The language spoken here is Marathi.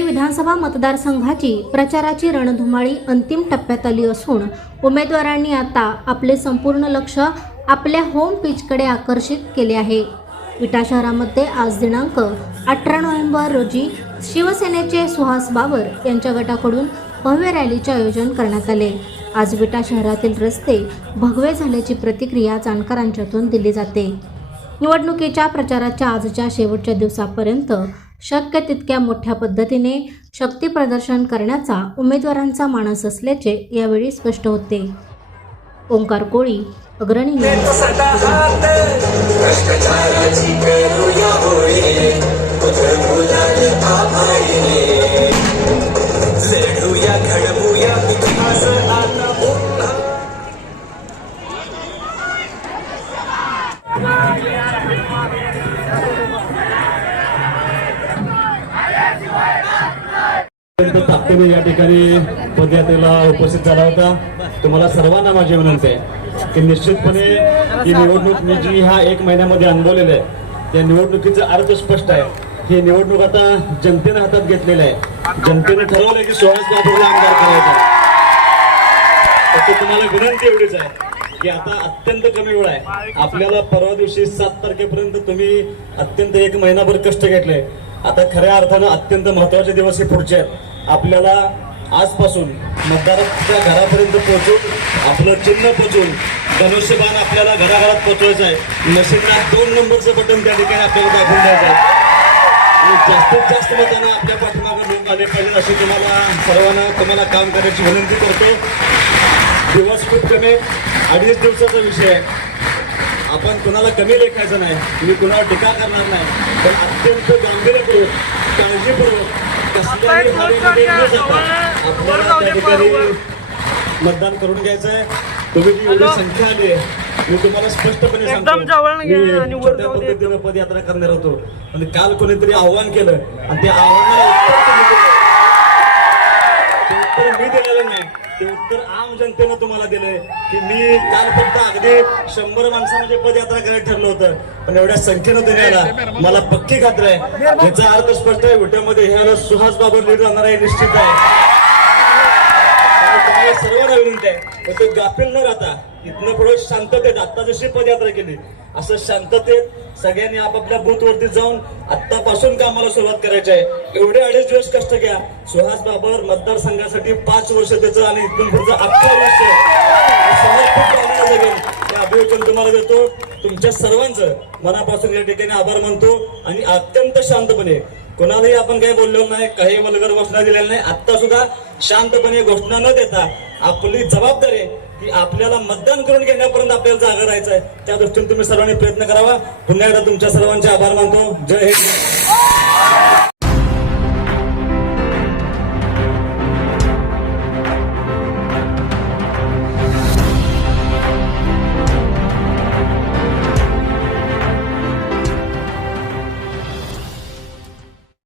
विधानसभा मतदारसंघाची प्रचाराची रणधुमाळी अंतिम टप्प्यात आली असून उमेदवारांनी आता आपले संपूर्ण लक्ष आपल्या होम पिचकडे आकर्षित केले आहे. विटा शहरामध्ये आज दिनांक अठरा नोव्हेंबर रोजी शिवसेनेचे सुहास बाबर यांच्या गटाकडून भव्य रॅलीचे आयोजन करण्यात आले. आज विटा शहरातील रस्ते भगवे झाल्याची प्रतिक्रिया जाणकारांच्यातून दिली जाते. निवडणुकीच्या प्रचाराच्या आजच्या शेवटच्या दिवसापर्यंत शक्य तितक्या मोठ्या पद्धतीने शक्ती प्रदर्शन करण्याचा उमेदवारांचा मानस असल्याचे यावेळी स्पष्ट होते. ओंकार कोळी अग्रणी भ्रष्टाचाराची अत्यंत ताकदीने या ठिकाणी पदयात्रेला उपस्थित झाला होता. तुम्हाला सर्वांना माझी विनंती आहे की निश्चितपणे ही निवडणूक मी जी ह्या एक महिन्यामध्ये अनुभवलेलं आहे त्या निवडणुकीचा अर्थ स्पष्ट आहे. ही निवडणूक आता जनतेने हातात घेतलेलं आहे. जनतेने ठरवलंय की सुहास बाबूला आमदार करायचा तुम्हाला विनंती एवढीच आहे की आता अत्यंत कमी वेळ आहे. आपल्याला परवा दिवशी सात तारखेपर्यंत तुम्ही अत्यंत एक महिनाभर कष्ट घेतले. आता खऱ्या अर्थानं अत्यंत महत्त्वाचे दिवस हे पुढचे आहेत. आपल्याला आजपासून मतदाराच्या घरापर्यंत पोहोचून आपलं चिन्ह पोचून धनुष्यबाण आपल्याला घराघरात पोहोचवायचं आहे. मशीनला दोन नंबरचं बटन त्या ठिकाणी आपल्याला दाखवून द्यायचं आहे. जास्तीत जास्त मतानं आपल्या पाठीमागे लोक आले पाहिजे अशी तुम्हाला सर्वांना तुम्हाला काम करण्याची विनंती करतो दिवस खूप कमी अडीच दिवसाचा विषय आहे. आपण कुणाला कमी लेखायचं नाही. मी कुणाला टीका करणार नाही. पण अत्यंत गांभीर्यपूर्वक काळजीपूर्वक मतदान करून घ्यायचं आहे तुम्ही जी एवढी संख्या आली आहे मी तुम्हाला स्पष्टपणे सांगतो. पदयात्रा करणार होतो. आणि काल कोणीतरी आव्हान केलं आणि ते आव्हानाला उत्तर आम जनतेनं तुम्हाला दिलंय की मी काल फक्त अगदी शंभर माणसांची पदयात्रा करायला ठरलं होतं पण एवढ्या संख्येनं तुम्ही मला पक्की खात्र आहे. याचा अर्थ स्पष्ट आहे विट्यामध्ये ह्याला सुहास बाबर लीड राहणार आहे निश्चित आहे. सर्वांना आहे तर गाफील न राहता इथनं पुढे शांततेत आता जशी पदयात्रा केली असं शांततेत सगळ्यांनी आपापल्या बूथवरती जाऊन आत्तापासून कामाला सुरुवात करायची आहे. एवढे अडीच दिवस कष्ट घ्या. सुहास बाबर मतदारसंघासाठी पाच वर्ष त्याचं आणि इथून पुढचं अठरा वर्ष. जगेल. हे अभिवचन तुम्हाला देतो. तुमच्या सर्वांचं मनापासून या ठिकाणी आभार मानतो आणि अत्यंत शांतपणे कोणालाही आपण काही बोललो नाही काही वलगर घोषणा दिलेल्या नाही आता सुद्धा शांतपणे घोषणा न देता आपली जबाबदारी आहे की आपल्याला मतदान करून घेण्यापर्यंत आपल्याला जागा राहायचं आहे त्या दृष्टीने तुम्ही सर्वांनी प्रयत्न करावा. पुन्हा एकदा तुमच्या सर्वांचे आभार मानतो. जय हिंद.